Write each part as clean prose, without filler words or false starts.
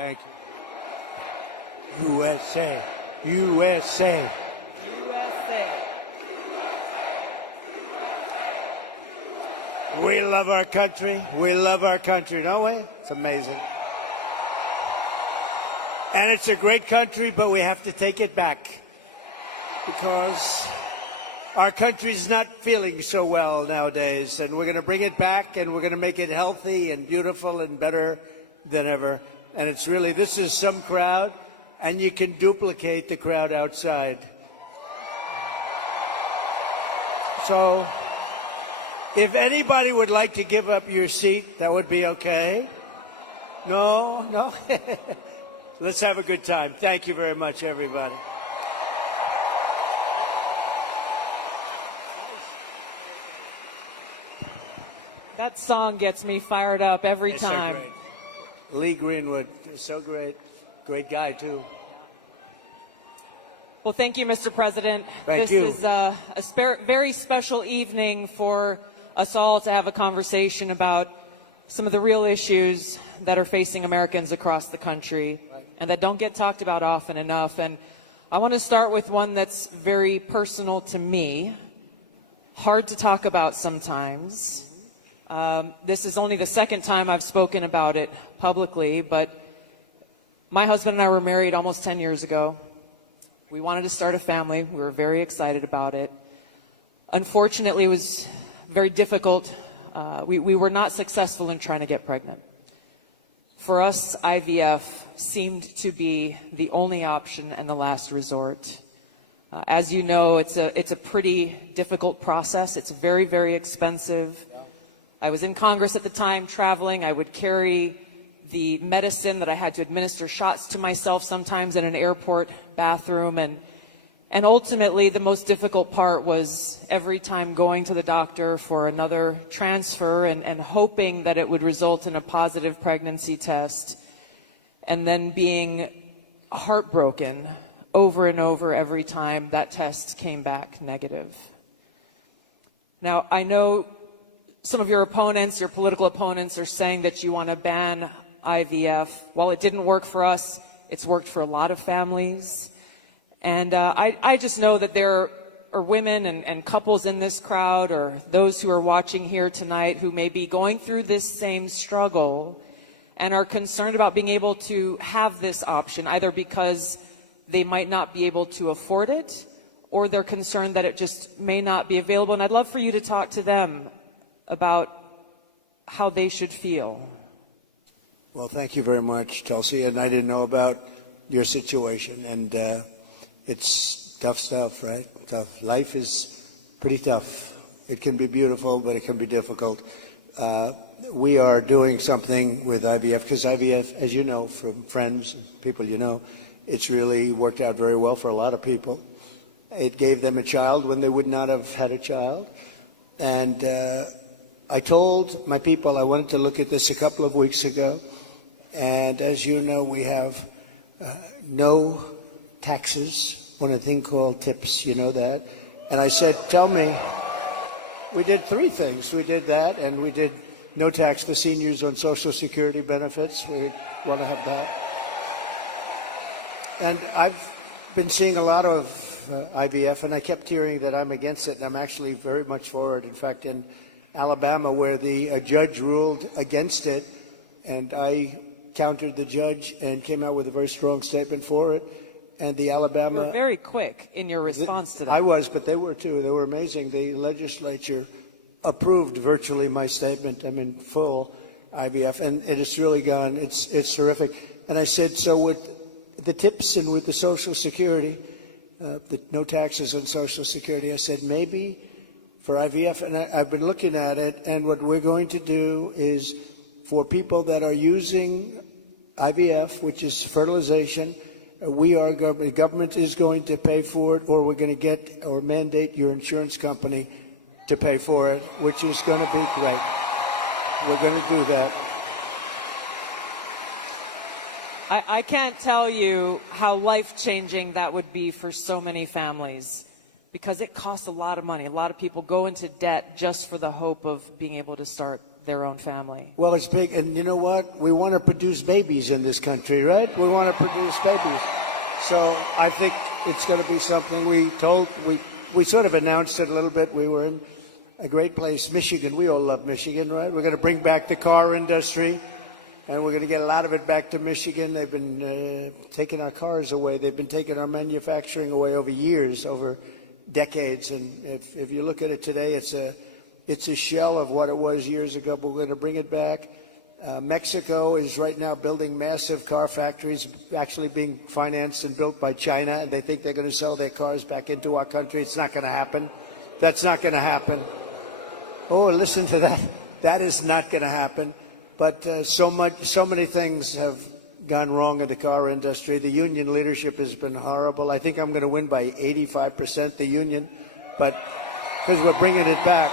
Thank you. USA. USA. USA. We love our country. We love our country, don't we? It's amazing. And it's a great country, but we have to take it back because our country's not feeling so well nowadays, and we're going to bring it back, and we're going to make it healthy and beautiful and better than ever. And it's really, this is some crowd, and you can duplicate the crowd outside. So if anybody would like to give up your seat, that would be okay. No, no. Let's have a good time. Thank you very much, everybody. That song gets me fired up every It's time. So great. Lee Greenwood is so great. Great guy, too. Well, thank you, Mr. President. Thank you. This is a very special evening for us all to have a conversation about some of the real issues that are facing Americans across the country and that don't get talked about often enough. And I want to start with one that's very personal to me, hard to talk about sometimes. This is only the second time I've spoken about it publicly, but my husband and I were married almost 10 years ago. We wanted to start a family. We were very excited about it. Unfortunately, it was very difficult. We were not successful in trying to get pregnant. For us, IVF seemed to be the only option and the last resort. As you know, it's a pretty difficult process. It's very, very expensive. I was in Congress at the time, traveling. I would carry the medicine that I had to administer shots to myself sometimes in an airport bathroom. And ultimately, the most difficult part was every time going to the doctor for another transfer and hoping that it would result in a positive pregnancy test, and then being heartbroken over and over every time that test came back negative. Now, I know some of your opponents, your political opponents, are saying that you want to ban IVF. While it didn't work for us, it's worked for a lot of families. And I just know that there are women and couples in this crowd, or those who are watching here tonight, who may be going through this same struggle and are concerned about being able to have this option, either because they might not be able to afford it, or they're concerned that it just may not be available. And I'd love for you to talk to them about how they should feel. Well, thank you very much, Tulsi. And I didn't know about your situation. And it's tough stuff, right? Tough. Life is pretty tough. It can be beautiful, but it can be difficult. We are doing something with IVF, because IVF, as you know, from friends and people you know, it's really worked out very well for a lot of people. It gave them a child when they would not have had a child. And I told my people I wanted to look at this a couple of weeks ago. And as you know, we have no taxes on a thing called tips. You know that? And I said, tell me, we did three things. We did that, and we did no tax for seniors on Social Security benefits. We want to have that. And I've been seeing a lot of IVF, and I kept hearing that I'm against it, and I'm actually very much for it. In fact, in Alabama, where the judge ruled against it, and I countered the judge and came out with a very strong statement for it. And the Alabama... You were very quick in your response to that. I was, but they were too. They were amazing. The legislature approved virtually my statement. I'm in full IVF, and it has really gone. It's terrific. And I said, so with the tips and with the Social Security, the no taxes on Social Security, I said maybe for IVF, and I've been looking at it, and what we're going to do is for people that are using IVF, which is fertilization, the government is going to pay for it, or we're going to get or mandate your insurance company to pay for it, which is going to be great. We're going to do that. I can't tell you how life-changing that would be for so many families, because it costs a lot of money. A lot of people go into debt just for the hope of being able to start their own family. Well, it's big, and you know what? We want to produce babies in this country, right? We want to produce babies. So I think it's going to be something we sort of announced it a little bit. We were in a great place, Michigan. We all love Michigan, right? We're going to bring back the car industry, and we're going to get a lot of it back to Michigan. They've been taking our cars away. They've been taking our manufacturing away over years, over decades. And if you look at it today, it's a shell of what it was years ago, but we're going to bring it back. Mexico is right now building massive car factories, actually being financed and built by China, and they think they're going to sell their cars back into our country. It's not going to happen. That's not going to happen. Oh, listen to that. That is not going to happen. But so many things have gone wrong in the car industry. The union leadership has been horrible. I think I'm going to win by 85%, the union, but because we're bringing it back.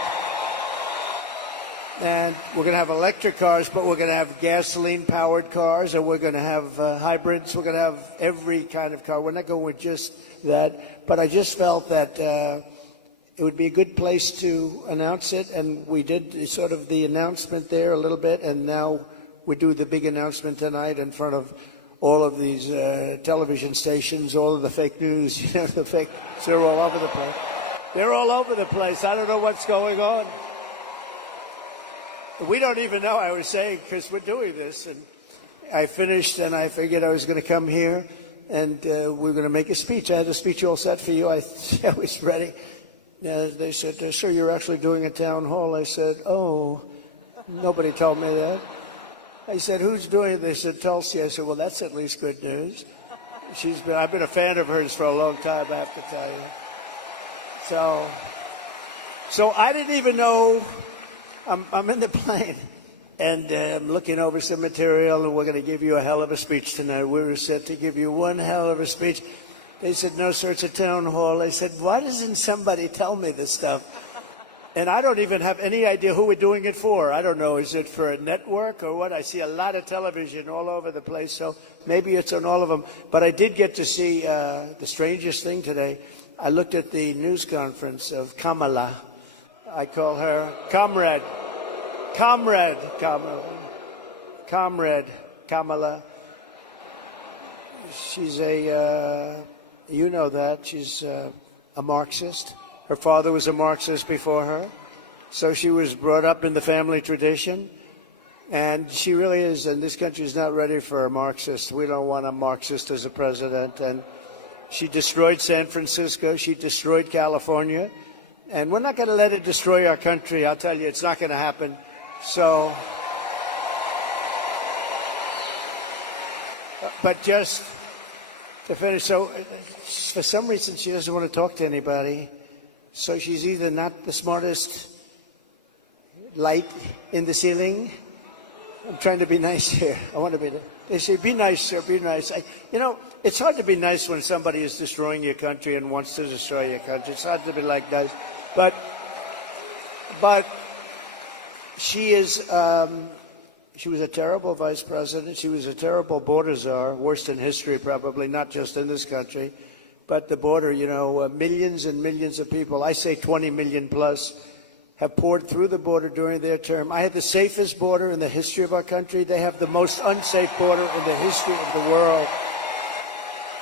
And we're going to have electric cars, but we're going to have gasoline-powered cars, and we're going to have hybrids. We're going to have every kind of car. We're not going with just that. But I just felt that it would be a good place to announce it, and we did sort of the announcement there a little bit, and now we do the big announcement tonight in front of all of these television stations, all of the fake news, you know, the fake. They're all over the place. They're all over the place. I don't know what's going on. We don't even know, I was saying, because we're doing this. And I finished, and I figured I was going to come here, and we were going to make a speech. I had a speech all set for you. I was ready. They said, sir, you're actually doing a town hall. I said, oh, nobody told me that. I said, who's doing it? They said, Tulsi. I said, well, that's at least good news. I've been a fan of hers for a long time, I have to tell you. So I didn't even know. I'm in the plane, and I'm looking over some material, and we're going to give you a hell of a speech tonight. We were set to give you one hell of a speech. They said, no, sir, it's a town hall. I said, why doesn't somebody tell me this stuff? And I don't even have any idea who we're doing it for. I don't know. Is it for a network or what? I see a lot of television all over the place, so maybe it's on all of them. But I did get to see the strangest thing today. I looked at the news conference of Kamala. I call her Comrade Kamala. She's you know that, she's a Marxist. Her father was a Marxist before her. So she was brought up in the family tradition. And she really is, and this country is not ready for a Marxist. We don't want a Marxist as a president. And she destroyed San Francisco. She destroyed California. And we're not going to let it destroy our country. I'll tell you, it's not going to happen. So, but just to finish, so for some reason she doesn't want to talk to anybody. So she's either not the smartest light in the ceiling. I'm trying to be nice here. I want to be. They say, be nice, sir, be nice. You know, it's hard to be nice when somebody is destroying your country and wants to destroy your country. It's hard to be like nice. But she is, she was a terrible vice president. She was a terrible border czar, worst in history probably, not just in this country. But the border, you know, millions and millions of people, I say 20 million plus, have poured through the border during their term. I had the safest border in the history of our country. They have the most unsafe border in the history of the world.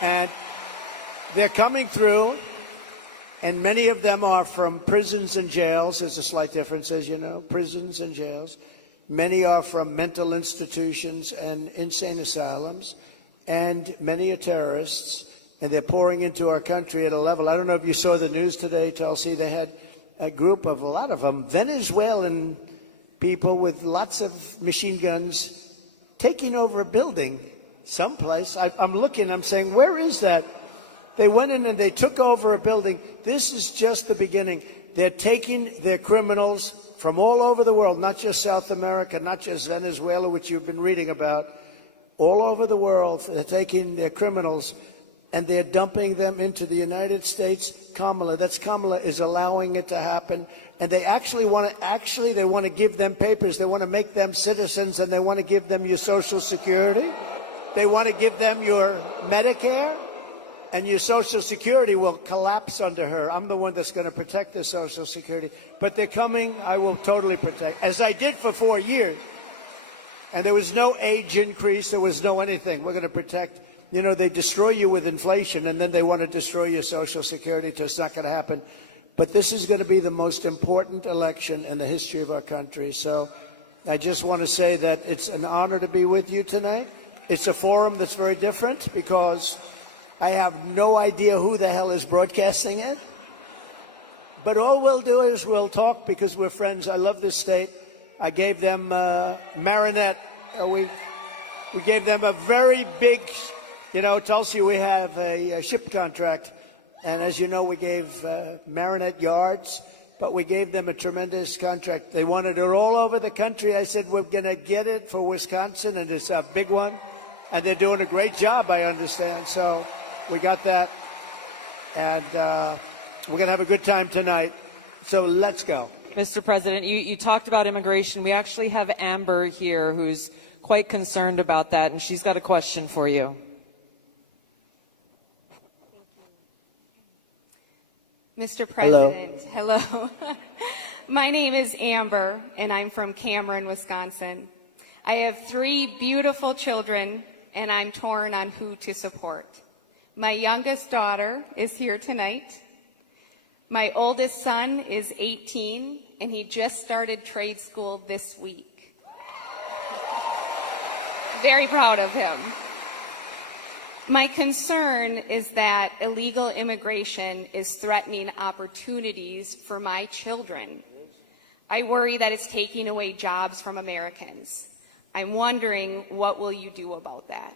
And they're coming through, and many of them are from prisons and jails. There's a slight difference, as you know, prisons and jails. Many are from mental institutions and insane asylums, and many are terrorists, and they're pouring into our country at a level. I don't know if you saw the news today, Tulsi. They had a group of, a lot of them, Venezuelan people with lots of machine guns taking over a building someplace. I'm looking, I'm saying, where is that? They went in and they took over a building. This is just the beginning. They're taking their criminals from all over the world, not just South America, not just Venezuela, which you've been reading about, all over the world. They're taking their criminals and they're dumping them into the United States. Kamala is allowing it to happen. And they actually want to give them papers. They want to make them citizens, and they want to give them your Social Security. They want to give them your Medicare. and your Social Security will collapse under her. I'm the one that's going to protect the Social Security. But they're coming, I will totally protect, as I did for 4 years. And there was no age increase, there was no anything. We're going to protect. You know, they destroy you with inflation, and then they want to destroy your Social Security, so it's not going to happen. But this is going to be the most important election in the history of our country. So I just want to say that it's an honor to be with you tonight. It's a forum that's very different because I have no idea who the hell is broadcasting it. But all we'll do is we'll talk because we're friends. I love this state. I gave them Marinette. We gave them a very big, you know, Tulsi, we have a ship contract. And as you know, we gave Marinette yards, but we gave them a tremendous contract. They wanted it all over the country. I said, we're going to get it for Wisconsin, and it's a big one. And they're doing a great job, I understand. So we got that. And we're going to have a good time tonight. So let's go. Mr. President, you talked about immigration. We actually have Amber here who's quite concerned about that, and she's got a question for you. Mr. President, hello. My name is Amber, and I'm from Cameron, Wisconsin. I have 3 beautiful children, and I'm torn on who to support. My youngest daughter is here tonight. My oldest son is 18, and he just started trade school this week. Very proud of him. My concern is that illegal immigration is threatening opportunities for my children. I worry that it's taking away jobs from Americans. I'm wondering, what will you do about that?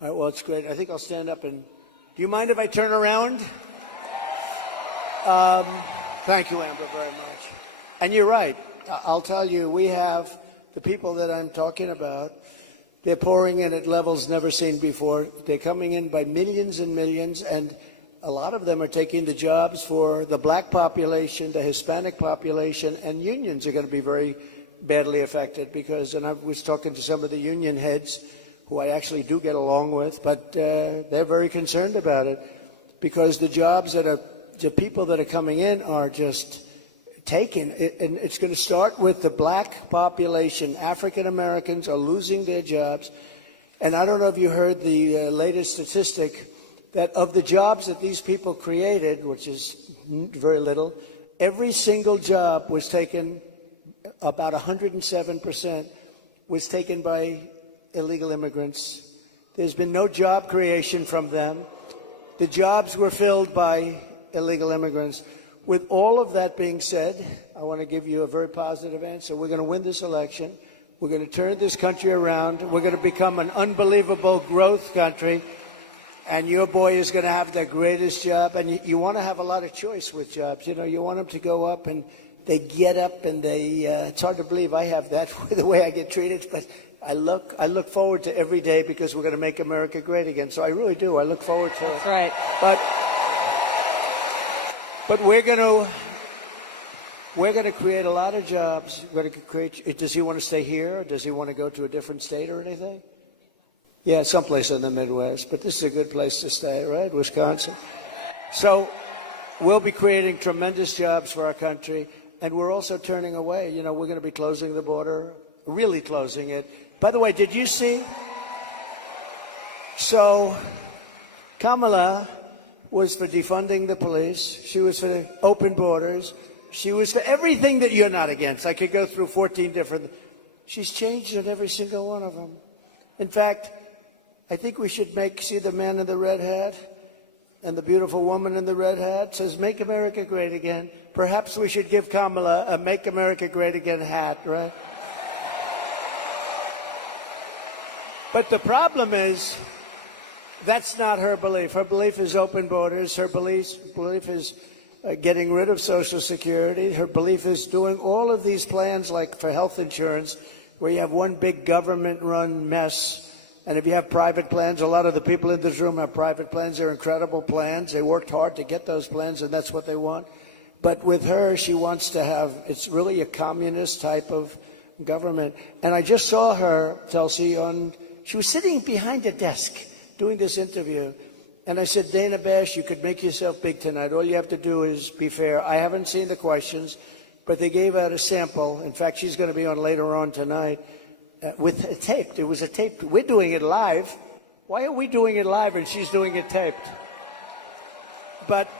All right, well, it's great. I think I'll stand up and... Do you mind if I turn around? Thank you, Amber, very much. And you're right. I'll tell you, we have the people that I'm talking about. They're pouring in at levels never seen before. They're coming in by millions and millions, and a lot of them are taking the jobs for the black population, the Hispanic population, and unions are going to be very badly affected because, and I was talking to some of the union heads who I actually do get along with, but they're very concerned about it because the jobs that are, the people that are coming in are just taken, and it's going to start with the black population. African Americans are losing their jobs, and I don't know if you heard the latest statistic that of the jobs that these people created, which is very little, every single job was taken, about 107% was taken by illegal immigrants. There's been no job creation from them. The jobs were filled by illegal immigrants. With all of that being said, I want to give you a very positive answer. We're going to win this election. We're going to turn this country around. We're going to become an unbelievable growth country. And your boy is going to have the greatest job. And you want to have a lot of choice with jobs. You know, you want them to go up and they get up and they, it's hard to believe I have that the way I get treated. But I look forward to every day because we're going to make America great again. So I really do. I look forward to it. That's right. But we're going to create a lot of jobs. We're going to create. Does he want to stay here? Or does he want to go to a different state or anything? Yeah, someplace in the Midwest. But this is a good place to stay, right? Wisconsin. So we'll be creating tremendous jobs for our country, and we're also turning away. You know, we're going to be closing the border, really closing it. By the way, did you see? So Kamala was for defunding the police. She was for the open borders. She was for everything that you're not against. I could go through 14 different. She's changed on every single one of them. In fact, I think we should see the man in the red hat and the beautiful woman in the red hat says, "Make America Great Again." Perhaps we should give Kamala a "Make America Great Again" hat, right? But the problem is, that's not her belief. Her belief is open borders. Her belief is getting rid of Social Security. Her belief is doing all of these plans like for health insurance, where you have one big government-run mess. And if you have private plans, a lot of the people in this room have private plans. They're incredible plans. They worked hard to get those plans, and that's what they want. But with her, she wants to have, it's really a communist type of government. And I just saw her, Tulsi, she was sitting behind a desk doing this interview, And I said, Dana Bash, you could make yourself big tonight. All you have to do is be fair. I haven't seen the questions, but they gave out a sample. In fact, she's going to be on later on tonight with a taped. It was a taped. We're doing it live. Why are we doing it live and she's doing it taped? But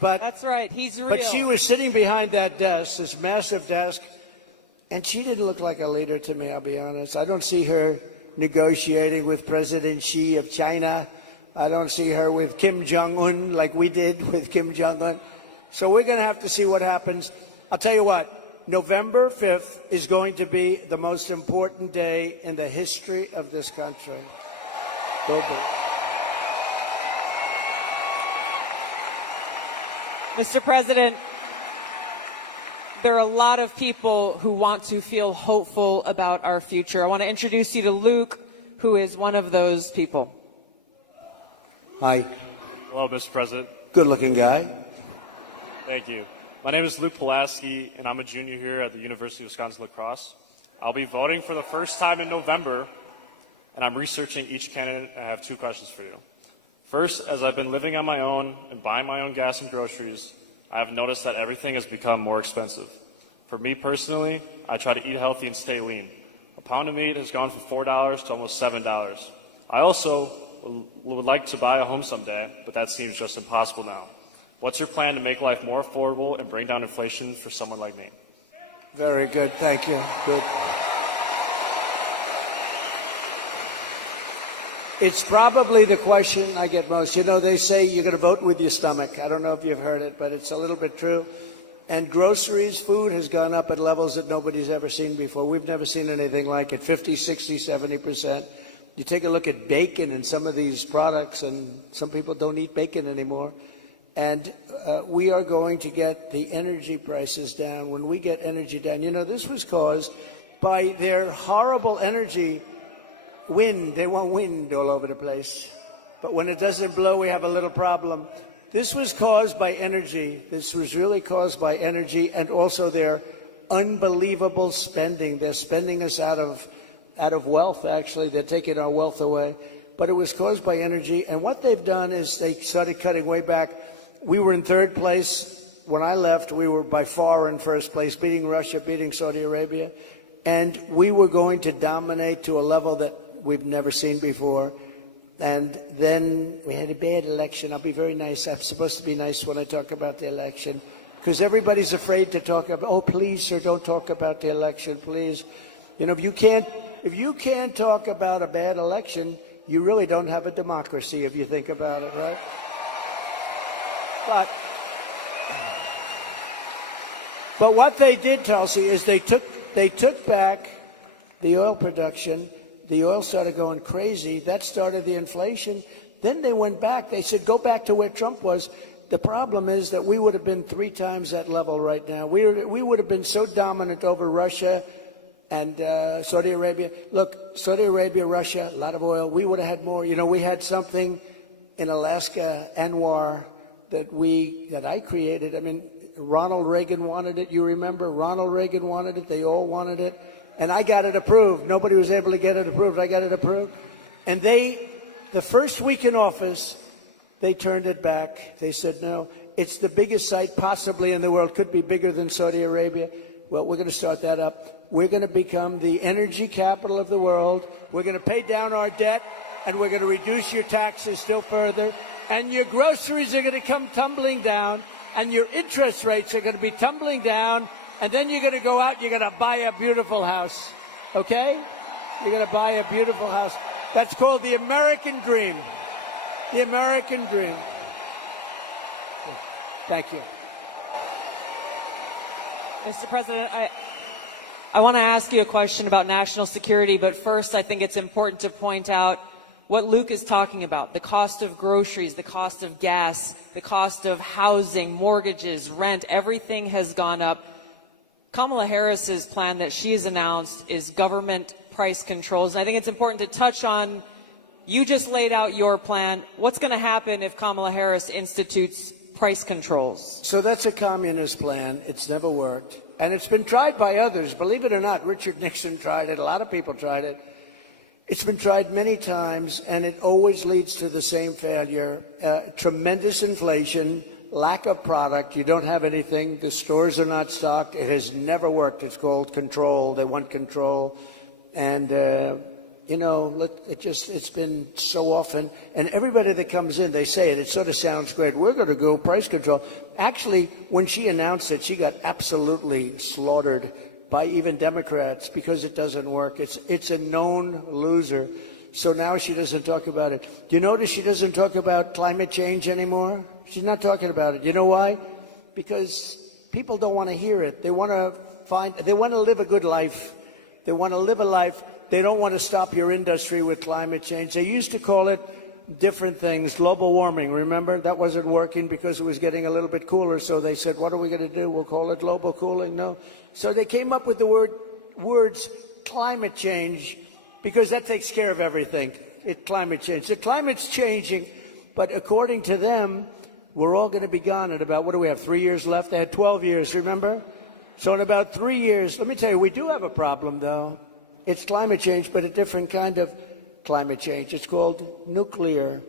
that's right. He's real. But she was sitting behind that desk, this massive desk, and she didn't look like a leader to me, I'll be honest. I don't see her negotiating with President Xi of China. I don't see her with Kim Jong-un like we did with Kim Jong-un. So we're going to have to see what happens. I'll tell you what, November 5th is going to be the most important day in the history of this country. Go big. Mr. President, there are a lot of people who want to feel hopeful about our future. I want to introduce you to Luke, who is one of those people. Hi. Hello, Mr. President. Good-looking guy. Thank you. My name is Luke Pulaski, and I'm a junior here at the University of Wisconsin-La Crosse. I'll be voting for the first time in November, and I'm researching each candidate. I have two questions for you. First, as I've been living on my own and buying my own gas and groceries, I have noticed that everything has become more expensive. For me personally, I try to eat healthy and stay lean. A pound of meat has gone from $4 to almost $7. I also would like to buy a home someday, but that seems just impossible now. What's your plan to make life more affordable and bring down inflation for someone like me? Very good. Thank you. Good. It's probably the question I get most. You know, they say you're going to vote with your stomach. I don't know if you've heard it, but it's a little bit true. And groceries, food has gone up at levels that nobody's ever seen before. We've never seen anything like it, 50, 60, 70%. You take a look at bacon and some of these products, and some people don't eat bacon anymore. And we are going to get the energy prices down. When we get energy down, you know, this was caused by their horrible energy wind. They want wind all over the place. But when it doesn't blow, we have a little problem. This was caused by energy. This was really caused by energy and also their unbelievable spending. They're spending us out of wealth, actually. They're taking our wealth away. But it was caused by energy. And what they've done is they started cutting way back. We were in third place. When I left, we were by far in first place, beating Russia, beating Saudi Arabia. And we were going to dominate to a level that we've never seen before. And then we had a bad election. I'll be very nice. I'm supposed to be nice when I talk about the election, because everybody's afraid to talk about, oh, please, sir, don't talk about the election, please. You know, if you can't talk about a bad election, you really don't have a democracy if you think about it, right? But what they did, Tulsi, is they took back the oil production. The oil started going crazy. That started the inflation. Then they went back. They said, go back to where Trump was. The problem is that we would have been 3 times that level right now. We would have been so dominant over Russia and Saudi Arabia. Look, Saudi Arabia, Russia, a lot of oil. We would have had more. You know, we had something in Alaska, Anwar, that I created. I mean, Ronald Reagan wanted it. You remember? Ronald Reagan wanted it. They all wanted it. And I got it approved. Nobody was able to get it approved. I got it approved. And the first week in office, they turned it back. They said, no, it's the biggest site possibly in the world. Could be bigger than Saudi Arabia. Well, we're going to start that up. We're going to become the energy capital of the world. We're going to pay down our debt, and we're going to reduce your taxes still further. And your groceries are going to come tumbling down, and your interest rates are going to be tumbling down. And then you're going to go out, you're going to buy a beautiful house, okay? You're going to buy a beautiful house. That's called the American dream. The American dream. Thank you. Mr. President, I want to ask you a question about national security, but first I think it's important to point out what Luke is talking about, the cost of groceries, the cost of gas, the cost of housing, mortgages, rent, everything has gone up. Kamala Harris's plan that she has announced is government price controls. And I think it's important to touch on, you just laid out your plan. What's going to happen if Kamala Harris institutes price controls? So that's a communist plan. It's never worked. And it's been tried by others. Believe it or not, Richard Nixon tried it. A lot of people tried it. It's been tried many times, and it always leads to the same failure. Tremendous inflation, lack of product. You don't have anything. The stores are not stocked. It has never worked. It's called control. They want control. And, it's been so often. And everybody that comes in, they say it. It sort of sounds great. We're going to go price control. Actually, when she announced it, she got absolutely slaughtered by even Democrats because it doesn't work. It's a known loser. So now she doesn't talk about it. Do you notice she doesn't talk about climate change anymore? She's not talking about it. You know why? Because people don't want to hear it. They want to live a good life. They want to live a life. They don't want to stop your industry with climate change. They used to call it different things, global warming. Remember? That wasn't working because it was getting a little bit cooler. So they said, what are we going to do? We'll call it global cooling. No. So they came up with the words climate change because that takes care of everything. Climate change. The climate's changing, but according to them, we're all going to be gone in about, what do we have, 3 years left? They had 12 years, remember? So in about 3 years, let me tell you, we do have a problem, though. It's climate change, but a different kind of climate change. It's called nuclear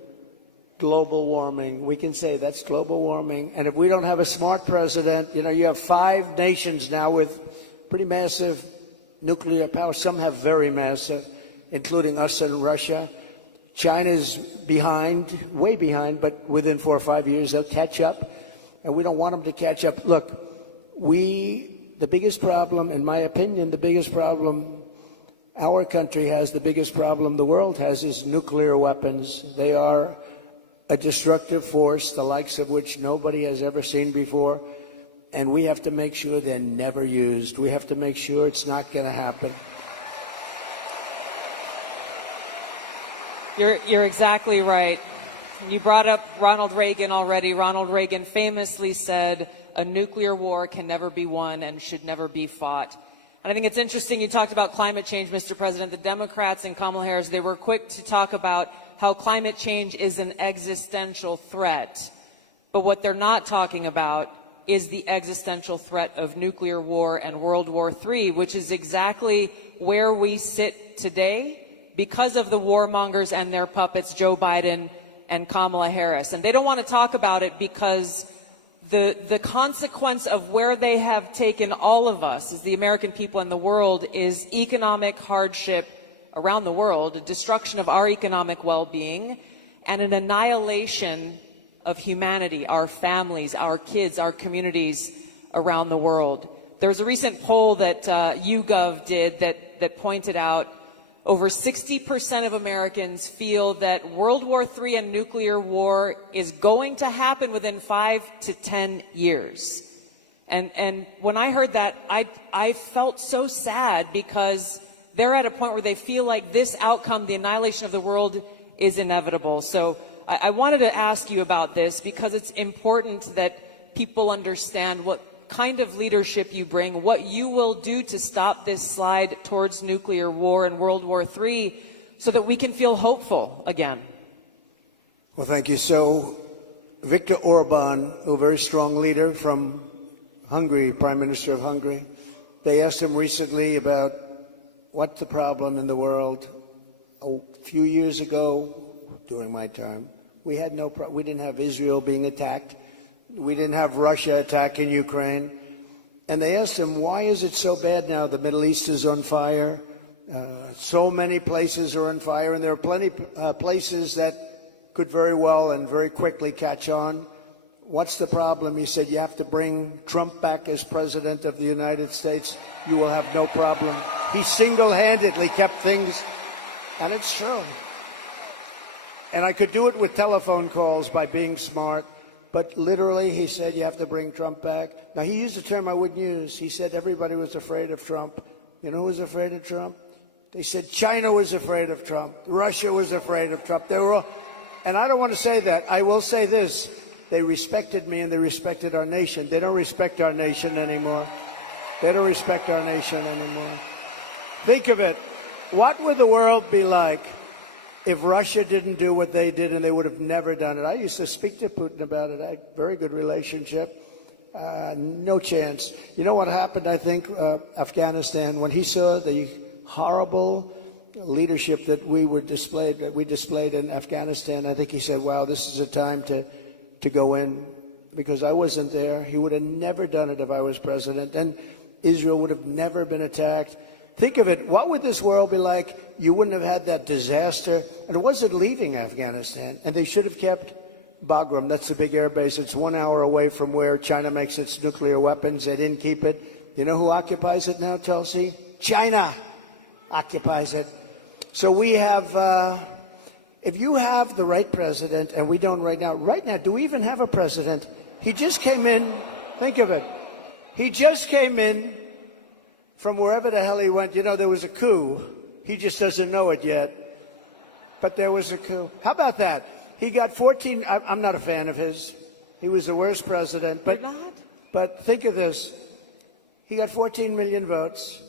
global warming. We can say that's global warming. And if we don't have a smart president, you have 5 nations now with pretty massive nuclear power. Some have very massive, including us and Russia. China's behind, way behind, but within 4 or 5 years they'll catch up. And we don't want them to catch up. Look, the biggest problem, in my opinion, the biggest problem our country has, the biggest problem the world has, is nuclear weapons. They are a destructive force, the likes of which nobody has ever seen before. And we have to make sure they're never used. We have to make sure it's not going to happen. You're exactly right. You brought up Ronald Reagan already. Ronald Reagan famously said, a nuclear war can never be won and should never be fought. And I think it's interesting you talked about climate change, Mr. President. The Democrats and Kamala Harris, they were quick to talk about how climate change is an existential threat. But what they're not talking about is the existential threat of nuclear war and World War III, which is exactly where we sit today because of the warmongers and their puppets, Joe Biden and Kamala Harris. And they don't want to talk about it because the consequence of where they have taken all of us as the American people and the world is economic hardship around the world, a destruction of our economic well-being, and an annihilation of humanity, our families, our kids, our communities around the world. There was a recent poll that YouGov did that pointed out over 60% of Americans feel that World War III and nuclear war is going to happen within 5 to 10 years. And when I heard that, I felt so sad because they're at a point where they feel like this outcome, the annihilation of the world, is inevitable. So I wanted to ask you about this because it's important that people understand what kind of leadership you bring, what you will do to stop this slide towards nuclear war and World War III so that we can feel hopeful again. Well, thank you. So Viktor Orban, a very strong leader from Hungary, Prime Minister of Hungary, they asked him recently about what's the problem in the world. A few years ago, during my term, we didn't have Israel being attacked. We didn't have Russia attacking Ukraine. And they asked him, why is it so bad now? The Middle East is on fire. So many places are on fire, and there are plenty places that could very well and very quickly catch on. What's the problem? He said, you have to bring Trump back as president of the United States. You will have no problem. He single-handedly kept things, and it's true. And I could do it with telephone calls by being smart. But literally, he said, you have to bring Trump back. Now, he used a term I wouldn't use. He said everybody was afraid of Trump. You know who was afraid of Trump? They said China was afraid of Trump. Russia was afraid of Trump. They were all, and I don't want to say that. I will say this. They respected me and they respected our nation. They don't respect our nation anymore. They don't respect our nation anymore. Think of it. What would the world be like if Russia didn't do what they did, and they would have never done it? I used to speak to Putin about it. I had a very good relationship. No chance. You know what happened, I think, Afghanistan, when he saw the horrible leadership that we displayed in Afghanistan. I think he said, wow, this is a time to go in, because I wasn't there. He would have never done it if I was president, and Israel would have never been attacked. Think of it. What would this world be like? You wouldn't have had that disaster. And it wasn't leaving Afghanistan. And they should have kept Bagram. That's the big air base. It's 1 hour away from where China makes its nuclear weapons. They didn't keep it. You know who occupies it now, Tulsi? China occupies it. So we have, if you have the right president, and we don't right now, do we even have a president? He just came in. Think of it. He just came in from wherever the hell he went. You know, there was a coup. He just doesn't know it yet. But there was a coup. How about that? He got 14. I'm not a fan of his. He was the worst president. But, You're not? But think of this. He got 14 million votes.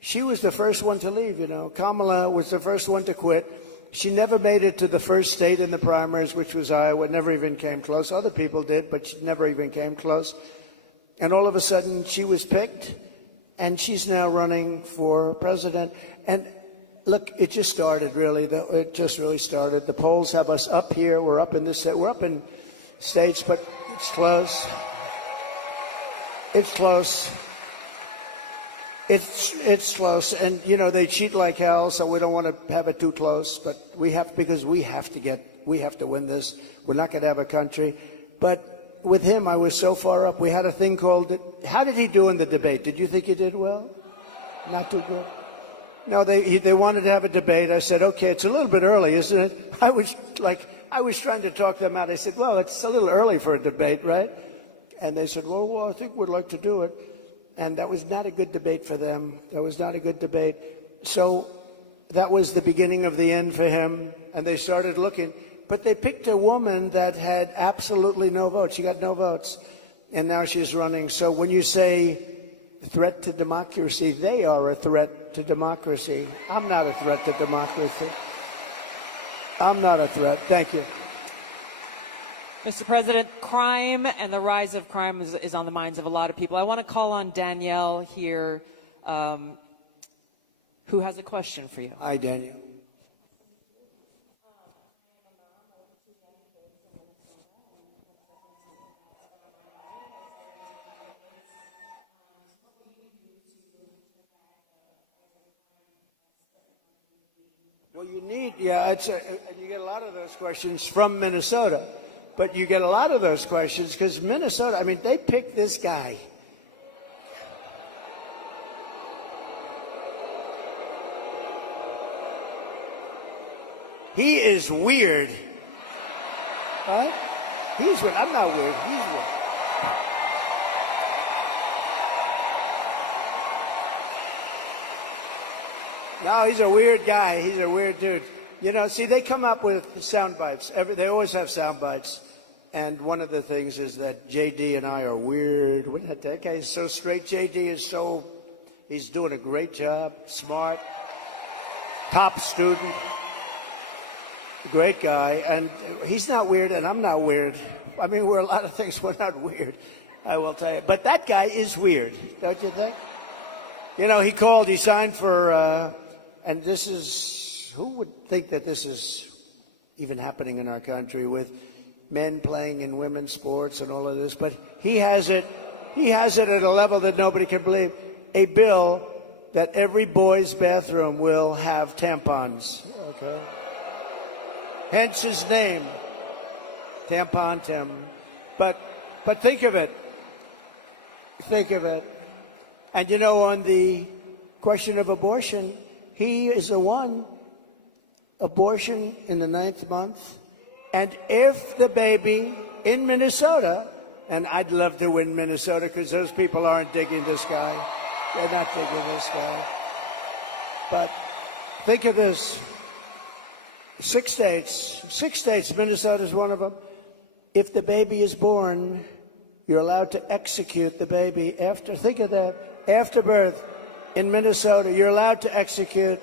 She was the first one to leave, you know. Kamala was the first one to quit. She never made it to the first state in the primaries, which was Iowa. Never even came close. Other people did, but she never even came close. And all of a sudden, she was picked. And she's now running for president. And look, it just started, really. It just really started. The polls have us up here. We're up in states, but it's close. It's close. It's close. And, you know, they cheat like hell, so we don't want to have it too close. But we have to win this. We're not going to have a country. But with him, I was so far up. We had a thing called, how did he do in the debate? Did you think he did well? Not too good? No, they wanted to have a debate. I said, okay, it's a little bit early, isn't it? I was trying to talk them out. I said, well, it's a little early for a debate, right? And they said, well, I think we'd like to do it. And that was not a good debate for them. That was not a good debate. So that was the beginning of the end for him. And they started looking. But they picked a woman that had absolutely no votes. She got no votes. And now she's running. So when you say threat to democracy, they are a threat to democracy. I'm not a threat to democracy. I'm not a threat. Thank you. Mr. President, crime and the rise of crime is on the minds of a lot of people. I want to call on Danielle here, who has a question for you. Hi, Danielle. Well, you get a lot of those questions from Minnesota. But you get a lot of those questions because Minnesota, I mean, they picked this guy. He is weird. Right? He's weird. I'm not weird. He's weird. No, he's a weird guy. He's a weird dude. You know, see, they come up with sound bites. They always have sound bites. And one of the things is that JD and I are weird. That guy is so straight. JD is he's doing a great job. Smart. Top student. Great guy. And he's not weird, and I'm not weird. I mean, we're a lot of things. We're not weird, I will tell you. But that guy is weird, don't you think? You know, he signed for, and this is, who would think that this is even happening in our country with men playing in women's sports and all of this? But he has it at a level that nobody can believe. A bill that every boy's bathroom will have tampons. Okay. Hence his name, Tampon Tim. But think of it. Think of it. And you know, on the question of abortion, he is the one. Abortion in the 9th month. And if the baby in Minnesota, and I'd love to win Minnesota because those people aren't digging this guy. They're not digging this guy. But think of this. 6 states, Minnesota's one of them. If the baby is born, you're allowed to execute the baby think of that, after birth in Minnesota, you're allowed to execute.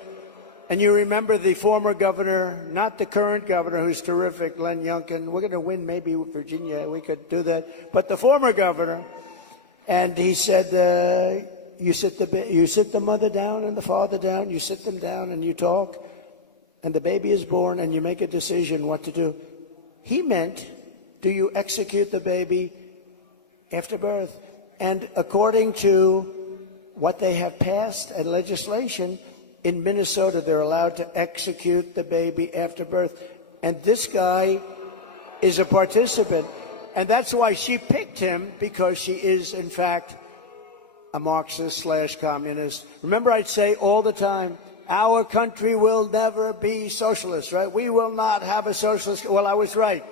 And you remember the former governor, not the current governor, who's terrific, Glenn Youngkin. We're going to win maybe Virginia. We could do that. But the former governor, and he said, you sit the mother down and the father down, you sit them down and you talk, and the baby is born and you make a decision what to do. He meant, do you execute the baby after birth? And according to what they have passed and legislation, in Minnesota, they're allowed to execute the baby after birth. And this guy is a participant. And that's why she picked him, because she is, in fact, a Marxist/communist. Remember, I'd say all the time, our country will never be socialist, right? We will not have a socialist. Well, I was right.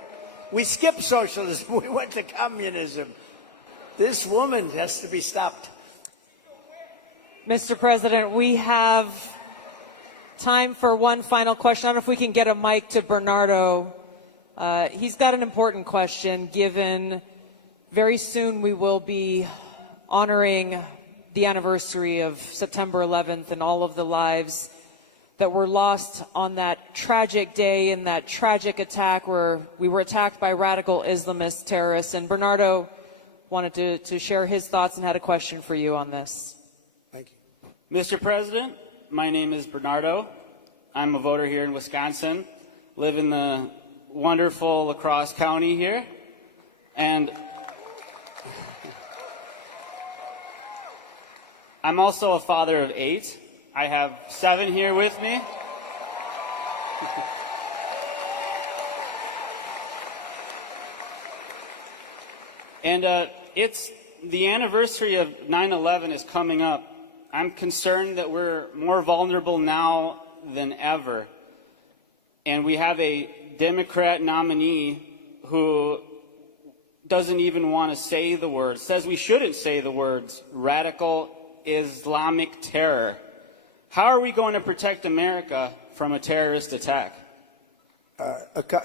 We skipped socialism. We went to communism. This woman has to be stopped. Mr. President, we have time for one final question. I don't know if we can get a mic to Bernardo. He's got an important question, given very soon we will be honoring the anniversary of September 11th and all of the lives that were lost on that tragic day in that tragic attack where we were attacked by radical Islamist terrorists. And Bernardo wanted to share his thoughts and had a question for you on this. Thank you. Mr. President, my name is Bernardo. I'm a voter here in Wisconsin, live in the wonderful La Crosse County here, and I'm also a father of 8. I have 7 here with me. And it's the anniversary of 9/11 is coming up. I'm concerned that we're more vulnerable now than ever. And we have a Democrat nominee who doesn't even want to say the words, says we shouldn't say the words, radical Islamic terror. How are we going to protect America from a terrorist attack?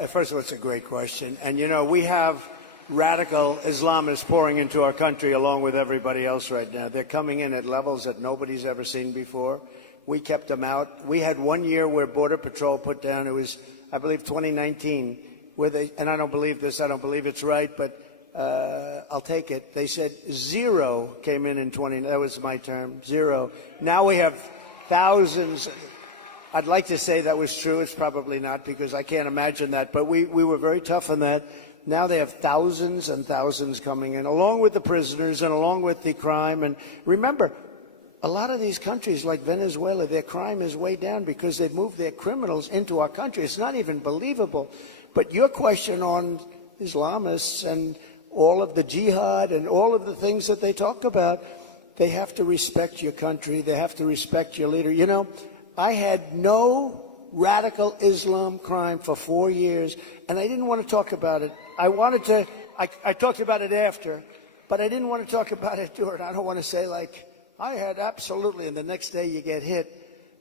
First of all, it's a great question. And, you know, we have radical Islamists pouring into our country along with everybody else right now. They're coming in at levels that nobody's ever seen before. We kept them out. We had 1 year where Border Patrol put down, it was, I believe, 2019, where they, and I don't believe this, I don't believe it's right, but I'll take it. They said 0 came in 20, that was my term, 0. Now we have thousands. I'd like to say that was true. It's probably not, because I can't imagine that, but we were very tough on that. Now they have thousands and thousands coming in, along with the prisoners and along with the crime. And remember, a lot of these countries like Venezuela, their crime is way down because they've moved their criminals into our country. It's not even believable. But your question on Islamists and all of the jihad and all of the things that they talk about, they have to respect your country. They have to respect your leader. You know, I had no radical Islam crime for 4 years, and I didn't want to talk about it. I talked about it after, but I didn't want to talk about it during. I don't want to say like, I had absolutely, and the next day you get hit.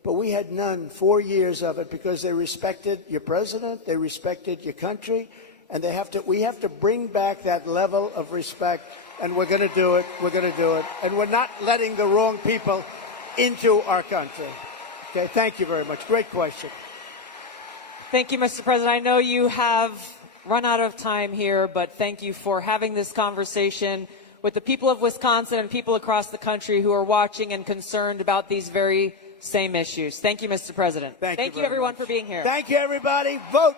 But we had none, 4 years of it, because they respected your president, they respected your country, and we have to bring back that level of respect, and we're going to do it, and we're not letting the wrong people into our country. Okay, thank you very much. Great question. Thank you, Mr. President. I know you have run out of time here, but thank you for having this conversation with the people of Wisconsin and people across the country who are watching and concerned about these very same issues. Thank you, Mr. President. Thank you, everyone, for being here. Thank you, everybody. Vote.